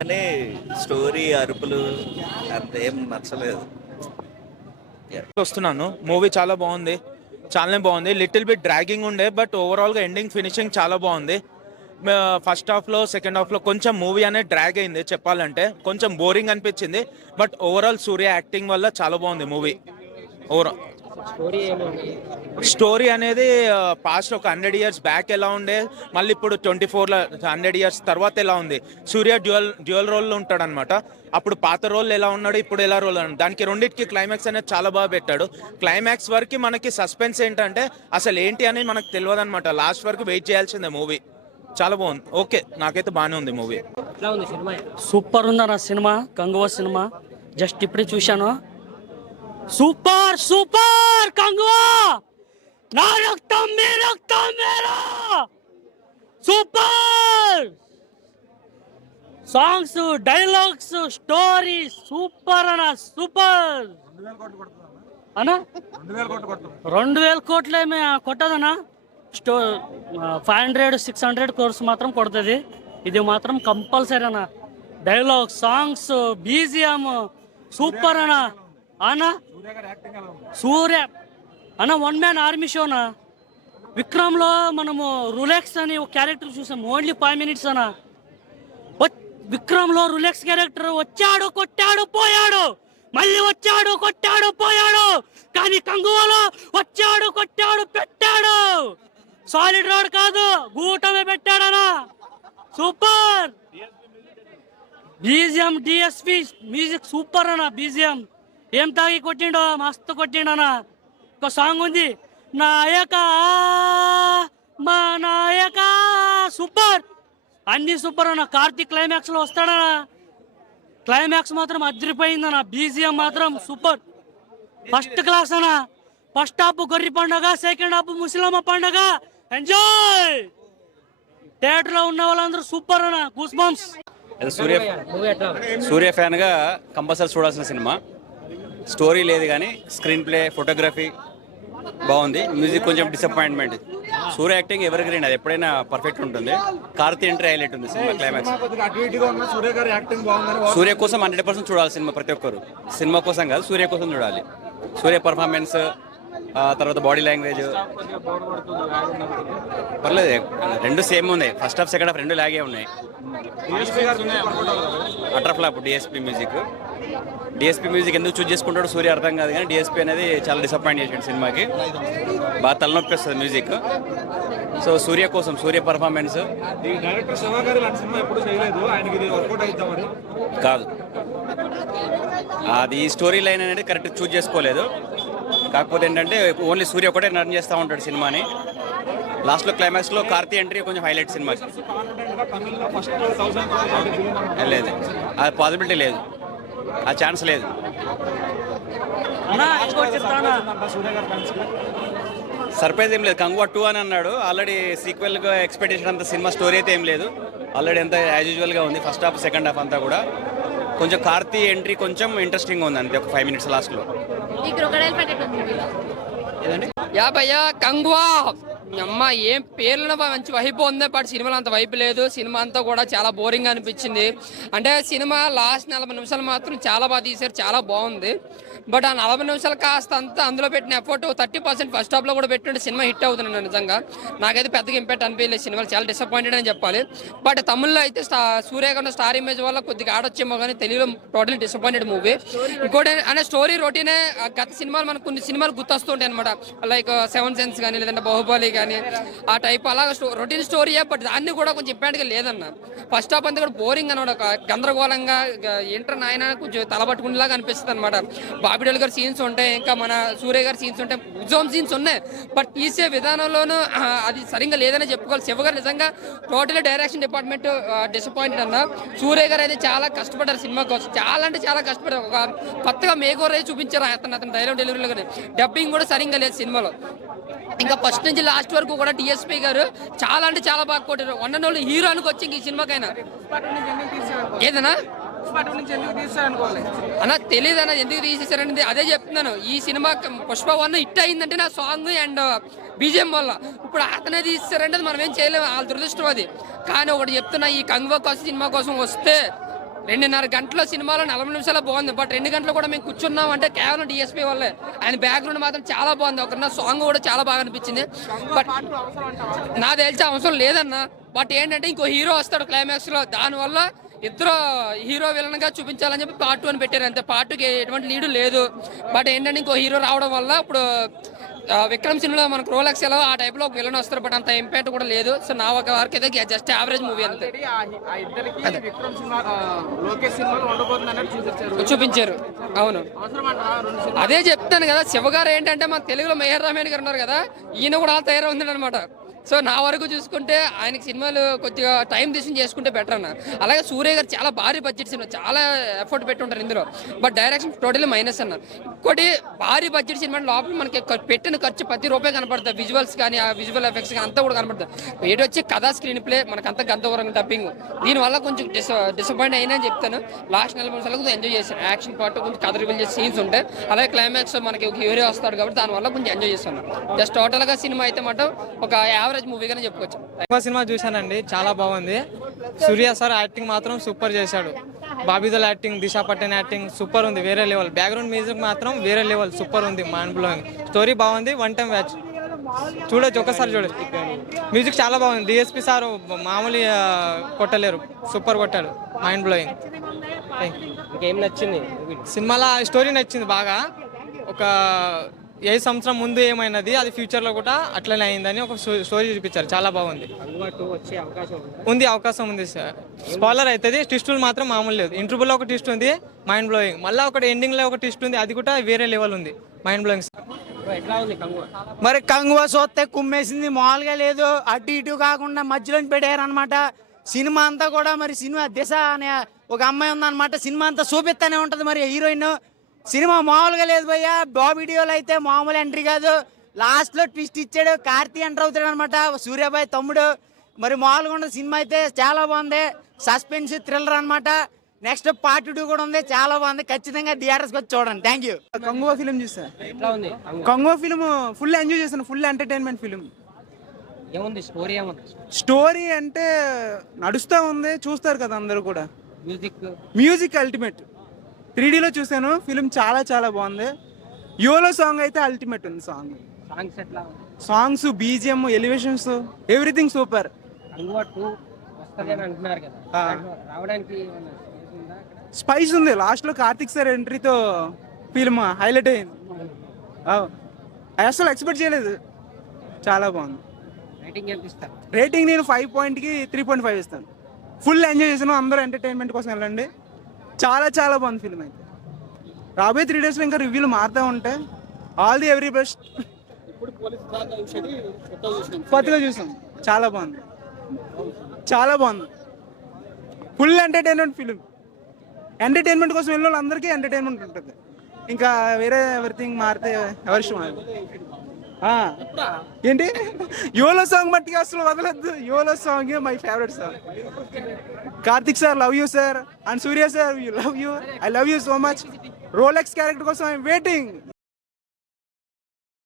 కానీ స్టోరీ అరుపులు అంతేం నచ్చలేదు. వస్తున్నాను. మూవీ చాలా బాగుంది, చాలానే బాగుంది. లిటిల్ బిట్ డ్రాగింగ్ ఉండే, బట్ ఓవరాల్గా ఎండింగ్ ఫినిషింగ్ చాలా బాగుంది. ఫస్ట్ హాఫ్లో సెకండ్ హాఫ్లో కొంచెం మూవీ అనేది డ్రాగ్ అయింది, చెప్పాలంటే కొంచెం బోరింగ్ అనిపించింది. బట్ ఓవరాల్ సూర్య యాక్టింగ్ వల్ల చాలా బాగుంది మూవీ. ఓవరాల్ స్టోరీ అనేది పాస్ట్ ఒక 100 years బ్యాక్ ఎలా ఉండే, మళ్ళీ ఇప్పుడు 24లో 100 years తర్వాత ఎలా ఉంది. సూర్య డ్యూయల్ రోల్లో ఉంటాడనమాట. అప్పుడు పాత రోల్ ఎలా ఉన్నాడు, ఇప్పుడు ఎలా రోల్ అన్నాడు. దానికి రెండింటికి క్లైమాక్స్ అనేది చాలా బాగా పెట్టాడు. క్లైమాక్స్ వరకు మనకి సస్పెన్స్ ఏంటంటే అసలు ఏంటి అని మనకు తెలియదు అనమాట. లాస్ట్ వరకు వెయిట్ చేయాల్సిందే మూవీ. చాలా బాగుంది. ఓకే, నాకైతే బాగానే ఉంది మూవీ. సూపర్ ఉందన్న సినిమా. కంగువ సినిమా జస్ట్ ఇప్పుడే చూశాను. సూపర్ సూపర్ కంగువా, నా రక్తం మీ రక్తం మేరా. Super songs, dialogues, story super అన్న. సూపర్ అన్న. 2000 కోట్లేమే కొట్టదన్నా. 500-600 crores మాత్రం కొడుతుంది. ఇది మాత్రం కంపల్సరీ అన్న. డైలాగ్, సాంగ్స్, బీజిఎం సూపర్ అన్న. అన్న సూర్య అన్న వన్ మ్యాన్ ఆర్మీ షోనా. విక్రమ్లో మనము రులెక్స్ అని ఒక క్యారెక్టర్ చూసాం, ఓన్లీ 5 minutes అన్న. విక్రమ్లో రులెక్స్ క్యారెక్టర్ వచ్చాడు, కొట్టాడు, పోయాడు, మళ్ళీ వచ్చాడు, కొట్టాడు, పోయాడు. కానీ కంగువలో వచ్చాడు, కొట్టాడు, పెట్టాడు. సాలిడ్ రాడ్ కాదు, గూటమే పెట్టాడనా. Super BGM, DSP music super అన్న. బీజిఎం ఏం తాగి కొట్టిండో, మస్తు కొట్టిండనా. ఒక సాంగ్ ఉంది, నాయక మా నాయక, సూపర్. అన్ని సూపర్ అన్న. కార్తీక్ క్లైమాక్స్ లో వస్తాడనా. క్లైమాక్స్ మాత్రం అదిరిపోయిందన్న. బీజిఎం మాత్రం సూపర్, ఫస్ట్ క్లాస్ అన్న. ఫస్ట్ హాఫ్ గొర్రె పండుగ, సెకండ్ హాఫ్ ముసలమ్మ పండుగ. ఎంజాయ్. థియేటర్ లో ఉన్న వాళ్ళందరూ సూపర్ అన్న. Goose bumps. సూర్య ఫ్యాన్గా కంపల్సరీ చూడాల్సిన సినిమా. స్టోరీ లేదు కానీ స్క్రీన్ ప్లే, ఫోటోగ్రఫీ బాగుంది. మ్యూజిక్ కొంచెం disappointment. Surya acting evergreen, అది ఎప్పుడైనా పర్ఫెక్ట్ ఉంటుంది. కార్తీ ఎంట్రీ హైలైట్ ఉంది సినిమా క్లైమాక్స్. సూర్య కోసం 100% చూడాలి సినిమా. ప్రతి ఒక్కరు సినిమా కోసం కాదు, సూర్య కోసం చూడాలి. సూర్య పర్ఫార్మెన్స్, తర్వాత బాడీ లాంగ్వేజ్ పర్లేదు, రెండు సేమ్ ఉన్నాయి. ఫస్ట్ హాఫ్ సెకండ్ హాఫ్ రెండు లాగే ఉన్నాయి. అట్రఫ్లాప్ డిఎస్పీ మ్యూజిక్ ఎందుకు చూస్ చేసుకుంటాడు సూర్య అర్థం కాదు, కానీ డిఎస్పీ అనేది చాలా డిసప్పాయింట్ చేసాడు సినిమాకి. బాగా తలనొప్పి వస్తుంది మ్యూజిక్. సో సూర్య కోసం, సూర్య పర్ఫార్మెన్స్ కాదు, అది స్టోరీ లైన్ అనేది కరెక్ట్ చూస్ చేసుకోలేదు. కాకపోతే ఏంటంటే ఓన్లీ సూర్య ఒకటే రన్ చేస్తూ ఉంటాడు సినిమాని. లాస్ట్లో క్లైమాక్స్లో కార్తీ ఎంట్రీ కొంచెం హైలైట్ సినిమాకి. లేదు, అది పాసిబిలిటీ లేదు, ఆ ఛాన్స్ లేదు. సర్ప్రైజ్ ఏం లేదు. కంగువా 2 అని అన్నాడు ఆల్రెడీ. సీక్వెల్గా ఎక్స్పెక్టేషన్ అంత సినిమా స్టోరీ అయితే ఏం లేదు. ఆల్రెడీ అంతా యాజ్ యూజువల్గా ఉంది. ఫస్ట్ హాఫ్ సెకండ్ హాఫ్ అంతా కూడా కొంచెం కార్తీ ఎంట్రీ కొంచెం ఇంట్రెస్టింగ్ ఉంది అంతే, ఒక 5 minutes లాస్ట్లో. యా భయ్యా కంగువా అమ్మ ఏం పేర్లను మంచి వైపు ఉంది, బట్ సినిమాలో అంత వైపు లేదు. సినిమా అంతా కూడా చాలా బోరింగ్ అనిపించింది. అంటే సినిమా లాస్ట్ 40 నిమిషాలు మాత్రం చాలా బాగా తీశారు, చాలా బాగుంది. బట్ ఆ 40 నిమిషాలు కాస్త అంతా అందులో పెట్టిన ఎఫర్ట్ 30% ఫస్ట్ హాఫ్లో కూడా పెట్టుంటే సినిమా హిట్ అవుతున్నాను. నిజంగా నాకైతే పెద్దగా ఇంపాక్ట్ అనిపించలేదు. సినిమాలు చాలా డిసప్పాయింటెడ్ అని చెప్పాలి. బట్ తమిళ్లో అయితే సూర్యకాంత్ స్టార్ ఇమేజ్ వల్ల కొద్దిగా ఆడొచ్చేమో, కానీ తెలుగులో టోటల్ డిసప్పాయింటెడ్ మూవీ. ఇంకోటి అనే స్టోరీ రొటీనే. గత సినిమాలు మనకు కొన్ని సినిమాలు గుర్తొస్తుంటాయి అనమాట, లైక్ 7 సెన్స్ కానీ, లేదంటే బాహుబలి కానీ, ఆ టైప్ అలాగా రొటీన్ స్టోరీయే. బట్ దాన్ని కూడా కొంచెం ఇంపాక్ట్గా లేదన్న. ఫస్ట్ హాఫ్ అంతా కూడా బోరింగ్ అనమాట, గందరగోళంగా ఏంటర్ నాయన కొంచెం తలబట్టుకునేలాగా అనిపిస్తుంది అనమాట. బాబిడోల్ గారి సీన్స్ ఉంటాయి, ఇంకా మన సూర్య గారి సీన్స్ ఉంటాయి, ఉద్యమం సీన్స్ ఉన్నాయి. బట్ తీసే విధానంలోనూ అది సరిగ్గా లేదనే చెప్పుకోవాలి. శివ గారు నిజంగా టోటల్ డైరెక్షన్ డిపార్ట్మెంట్ డిసప్పాయింటెడ్ అన్న. సూర్య గారు అయితే చాలా కష్టపడ్డారు సినిమా కోసం, చాలా అంటే చాలా కష్టపడ్డారు. ఒక కొత్తగా మేకోర్ అయితే చూపించారు అతను డైలాగ్ డెలివరీలో. కానీ డబ్బింగ్ కూడా సరిగ్గా లేదు సినిమాలో. ఇంకా ఫస్ట్ నుంచి లాస్ట్ వరకు కూడా డిఎస్పీ గారు చాలా అంటే చాలా బాగా కొట్టారు. వన్ అండ్ ఓన్లీ హీరో అనుకోవచ్చు ఇంక ఈ సినిమాకైనా. ఏదన్నా అన్న తెలియదు అన్న ఎందుకు తీసేసారనేది, అదే చెప్తున్నాను. ఈ సినిమా పుష్ప 1 హిట్ అయిందంటే నా సాంగ్ అండ్ బీజిఎం వల్ల. ఇప్పుడు అతనే తీసేసారంటే మనం ఏం చేయలేము, వాళ్ళ దురదృష్టం అది. కానీ ఒకటి చెప్తున్నా, ఈ కంగువా కోసం సినిమా కోసం వస్తే 2.5 గంటల సినిమాలో 40 నిమిషాలు బాగుంది. బట్ 2 గంటలు కూడా మేము కూర్చున్నాం అంటే కేవలం డిఎస్పీ వల్లే. ఆయన బ్యాక్గ్రౌండ్ మాత్రం చాలా బాగుంది. ఒక సాంగ్ కూడా చాలా బాగా అనిపించింది. బట్ నా తెలిసి అవసరం లేదన్న. బట్ ఏంటంటే ఇంకో హీరో వస్తాడు క్లైమాక్స్ లో, దానివల్ల ఇద్దరు హీరో విలన్ గా చూపించాలని చెప్పి పార్ట్ 2 అని పెట్టారు అంతే. పార్ట్ 2కి ఎటువంటి లీడు లేదు. బట్ ఏంటంటే ఇంకో హీరో రావడం వల్ల ఇప్పుడు విక్రమ్ సినిమాలో మనకు రోలెక్స్ ఎలా ఆ టైప్ లో ఒక విలన్ వస్తారు. బట్ అంత ఇంపాక్ట్ కూడా లేదు. సో నా ఒక వరకు అయితే జస్ట్ యావరేజ్ మూవీ అంతే చూపించారు. అవును, అదే చెప్తాను కదా. శివ గారు ఏంటంటే మన తెలుగులో మెహర్ రమేణ్ గారు ఉన్నారు కదా, ఈయన కూడా అలా తయారవుతుంది అనమాట. సో నా వరకు చూసుకుంటే ఆయనకి సినిమాలు కొద్దిగా టైం తీసుకుని చేసుకుంటే బెటర్ అన్న. అలాగే సూర్య గారు చాలా భారీ బడ్జెట్ సినిమా, చాలా ఎఫర్ట్ పెట్టి ఉంటారు ఇందులో. బట్ డైరెక్షన్ టోటలీ మైనస్ అన్న. ఇంకోటి భారీ బడ్జెట్ సినిమా లోపల మనకి పెట్టిన ఖర్చు ప్రతి రూపాయి కనపడుతుంది. విజువల్స్ కానీ ఆ విజువల్ ఎఫెక్ట్స్ కానీ అంతా కూడా కనపడుతుంది. ఏడు వచ్చి కథా స్క్రీన్ ప్లే మనకంతా గంతవరం డబ్బింగ్, దీనివల్ల కొంచెం డిసప్పాయింట్ అయినా అని చెప్తాను. లాస్ట్ 40 నిమిషాలు కొంచెం ఎంజాయ్ చేశాను. యాక్షన్ పార్ట్ కొంచెం కథ రివీల్ చేసే సీన్స్ ఉంటాయి. అలాగే క్లైమాక్స్ మనకి ఒక హీరో వస్తాడు కాబట్టి దానివల్ల కొంచెం ఎంజాయ్ చేస్తాను. జస్ట్ టోటల్గా సినిమా అయితే మాత్రం ఒక యావరేజ్ మూవీగానే చెప్పుకోవచ్చు. సినిమా చూశానండి, చాలా బాగుంది. సూర్య సార్ యాక్టింగ్ మాత్రం సూపర్ చేశాడు. బాబీదల్ యాక్టింగ్, దిశా పట్టన్ యాక్టింగ్ సూపర్ ఉంది, వేరే లెవెల్. బ్యాక్గ్రౌండ్ మ్యూజిక్ మాత్రం వేరే లెవెల్, సూపర్ ఉంది, మైండ్ బ్లోయింగ్. స్టోరీ బాగుంది, 1 టైం వాచ్ చూడొచ్చు, ఒక్కసారి చూడొచ్చు. మ్యూజిక్ చాలా బాగుంది. డిఎస్పీ సార్ మామూలు కొట్టలేరు, సూపర్ కొట్టాడు, మైండ్ బ్లోయింగ్. ఏం నచ్చింది సినిమాలో స్టోరీ నచ్చింది బాగా. ఒక 8 సంవత్సరం ముందు ఏమైనది అది ఫ్యూచర్లో కూడా అట్లనే అయిందని ఒక స్టోరీ చూపించారు, చాలా బాగుంది. అవకాశం ఉంది సార్. స్పాయిలర్ అవుతుంది. ట్విస్టులు మాత్రం మామూలు లేదు. ఇంటర్వ్యూలో ఒక ట్విస్ట్ ఉంది, మైండ్ బ్లోయింగ్. మళ్ళీ ఒకటి ఎండింగ్లో ఒక ట్విస్ట్ ఉంది, అది కూడా వేరే లెవెల్ ఉంది, మైండ్ బ్లోయింగ్. మరి కంగువ చూస్తే కుమ్మేసింది, మామూలుగా లేదు. అటు ఇటు కాకుండా మధ్యలో పెట్టారు అనమాట. సినిమా అంతా కూడా మరి సినిమా దిశ అనే ఒక అమ్మాయి ఉందన్నమాట. సినిమా అంతా చూపిస్తానే ఉంటుంది. మరి హీరోయిన్ సినిమా మామూలుగా లేదు భయ్య. వీడియోలో అయితే మామూలు ఎంట్రీ కాదు. లాస్ట్లో ట్విస్ట్ ఇచ్చాడు, కార్తీ ఎంటర్ అవుతాడు అనమాట, సూర్యాబాయ్ తమ్ముడు. మరి మామూలుగా ఉండదు. సినిమా అయితే చాలా బాగుంది, సస్పెన్స్ థ్రిల్లర్ అనమాట. నెక్స్ట్ పార్ట్ 2 కూడా ఉంది, చాలా బాగుంది. ఖచ్చితంగా థియేటర్స్కి వచ్చి చూడండి. Thank you. కంగువా ఫిలిం చూసా, కంగువా ఫిలిం ఫుల్ ఎంజాయ్ చేశాను. Full entertainment film. ఏముంది స్టోరీ? ఏముంది స్టోరీ అంటే నడుస్తూ ఉంది, చూస్తారు కదా అందరూ కూడా. Music ultimate. 3Dలో చూసాను ఫిలిం, చాలా చాలా బాగుంది. యోలో సాంగ్ అయితే అల్టిమేట్ ఉంది. Songs, BGM, elevations, everything super. Spice ఉంది. లాస్ట్లో కార్తిక్ సార్ ఎంట్రీతో ఫిల్మ్ హైలైట్ అయింది. అసలు ఎక్స్పెక్ట్ చేయలేదు, చాలా బాగుంది. రేటింగ్ నేను 5.కి 3.5 ఇస్తాను. ఫుల్ ఎంజాయ్ చేసాను. అందరూ ఎంటర్టైన్మెంట్ కోసం వెళ్ళండి, చాలా చాలా బాగుంది ఫిల్మ్ అయితే. రాబోయే 3 డేస్లో ఇంకా రివ్యూలు మారుతూ ఉంటాయి. All the every best. కొత్తగా చూసాం, చాలా బాగుంది, చాలా బాగుంది. Full entertainment film. ఎంటర్టైన్మెంట్ కోసం వెళ్ళిన వాళ్ళందరికీ ఎంటర్టైన్మెంట్ ఉంటుంది. ఇంకా వేరే ఎవ్రీథింగ్ మారితే ఎవరి ఇష్టం. ఏంటి యోలో సాంగ్ మట్టిగా అసలు వదలద్దు. YOLO song my favourite song. Karthik sir, love you sir. And Surya sir, love you. I love you so much. Rolex character కోసం ఐఎమ్ వెయిటింగ్.